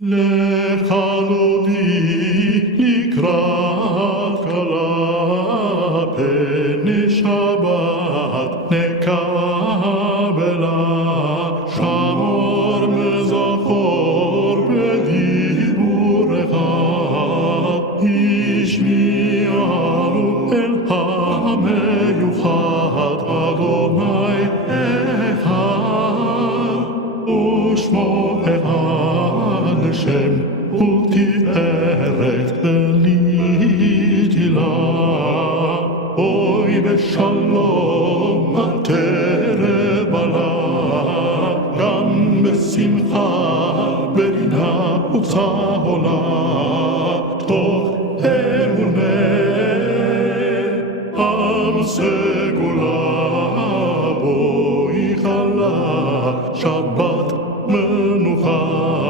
לך דודי לקראת כלה, פני שבת נקבלה, שמור מזכור בדיבורך, השמיענו אל המיוחד, אדוני אחד, ושמו אחד לשם ותפארת לתהילה. אוי בשלום עטרת בלה, גם בשמחה ברינה וצהלה, תוך אמוני עם סגולה, בואי חלה שבת מנוחה.